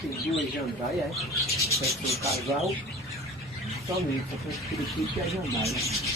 Tem duas jandaia, é? Vai ser um casal, somente, só tem Curitiba e a jandaia.